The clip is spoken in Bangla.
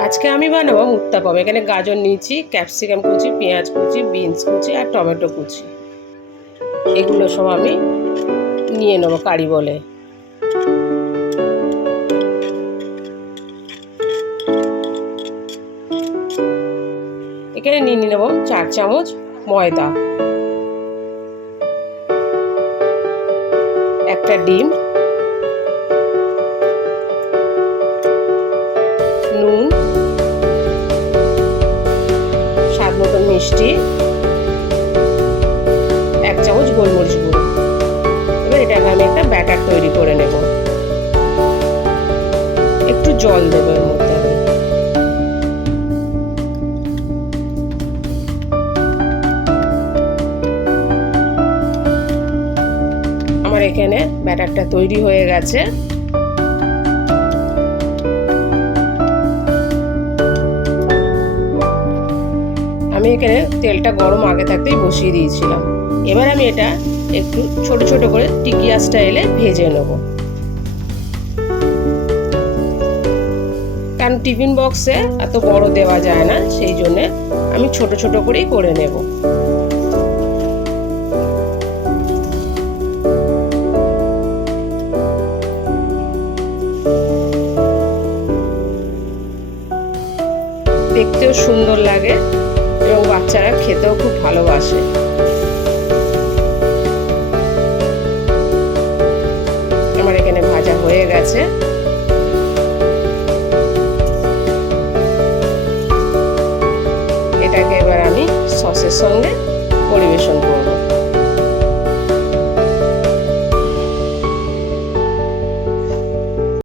আজকে আমি বানাবো উত্তাপম। এখানে গাজর নিয়েছি, ক্যাপসিকাম কুচি, পেঁয়াজ কুচি, বিনস কুচি আর টমেটো কুচি। এগুলো সব আমি নিয়ে নেবো কারি বলে। এখানে নিয়ে নেবো 4 চামচ ময়দা, একটা ডিম, নুন, স্বাদ মতন মিষ্টি, 1 চামচ গোলমরিচ গুঁড়ো। এবার এটাকে আমি একটা ব্যাটার তৈরি করে নেব। একটু জল দেবো এর মধ্যে। আমার এখানে ব্যাটারটা তৈরি হয়ে গেছে। আমি এখানে তেলটা গরম আগে থাকতেই বসিয়ে দিয়েছিলাম। এবার আমি এটা একটু ছোট ছোট করে টিকিয়া স্টাইলে ভেজে নেব। কারণ টিফিন বক্সে এত বড় দেওয়া যায় না, সেই জন্য আমি ছোট ছোট করেই করে নেব। দেখতেও সুন্দর লাগে এবং বাচ্চারা খেতেও খুব ভালোবাসে। আমার এখানে ভাজা হয়ে গেছে। এটাকে এবার আমি সসের সঙ্গে পরিবেশন করব।